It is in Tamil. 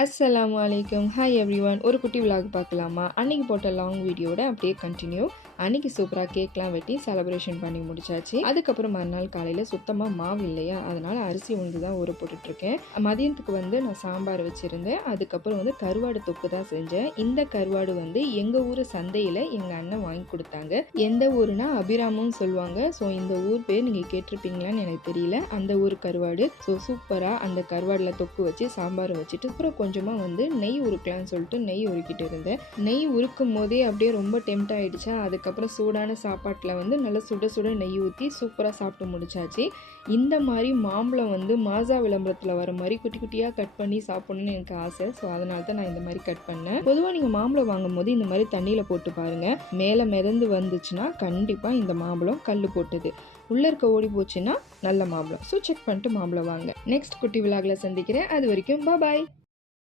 அஸ்ஸலாமு வலைக்கம் ஹாய் எவ்ரி ஒன் ஒரு குட்டி விலாக் பார்க்கலாமா? அன்னைக்கு போட்ட லாங் வீடியோட அப்படியே கண்டினியூ அன்னைக்கு சூப்பராக கேக்லாம் வெட்டி செலப்ரேஷன் பண்ணி முடிச்சாச்சு. அதுக்கப்புறம் மறுநாள் காலையில் சுத்தமாக மாவு இல்லையா? அதனால அரிசி உண்டு தான் ஊற போட்டுட்ருக்கேன். மதியத்துக்கு வந்து நான் சாம்பார் வச்சுருந்தேன். அதுக்கப்புறம் வந்து கருவாடு தொக்கு தான் செஞ்சேன். இந்த கருவாடு வந்து எங்கள் ஊர் சந்தையில் எங்கள் அண்ணன் வாங்கி கொடுத்தாங்க. எந்த ஊருனா அபிராமம்னு சொல்லுவாங்க. ஸோ இந்த ஊர் பேர் நீங்கள் கேட்டிருப்பீங்களான்னு எனக்கு தெரியல. அந்த ஊர் கருவாடு. ஸோ சூப்பராக அந்த கருவாடில் தொக்கு வச்சு சாம்பார் வச்சுட்டு அப்புறம் கொஞ்சம் கொஞ்சமாக வந்து நெய் உருக்கலாம்னு சொல்லிட்டு நெய் உருக்கிட்டு இருந்தேன். நெய் உருக்கும் போதே அப்படியே ரொம்ப டெம்ட் ஆகிடுச்சா அதுக்கப்புறம் சூடான சாப்பாட்டில் வந்து நல்லா சுட சுட நெய் ஊற்றி சூப்பராக சாப்பிட்டு முடிச்சாச்சு. இந்த மாதிரி மாம்பழம் வந்து மாசா விளம்பரத்தில் வர மாதிரி குட்டி குட்டியாக கட் பண்ணி சாப்பிடணும்னு எனக்கு ஆசை. ஸோ அதனால தான் நான் இந்த மாதிரி கட் பண்ணேன். பொதுவாக நீங்கள் மாம்பழம் வாங்கும் போது இந்த மாதிரி தண்ணியில் போட்டு பாருங்கள் மேலே மிதந்து வந்துச்சுன்னா கண்டிப்பாக இந்த மாம்பழம் கல் போட்டது. உள்ளே இருக்க ஓடி போச்சுன்னா நல்ல மாம்பழம். ஸோ செக் பண்ணிட்டு மாம்பழம் வாங்க. நெக்ஸ்ட் குட்டி விழாவில் சந்திக்கிறேன். அது வரைக்கும் பாய்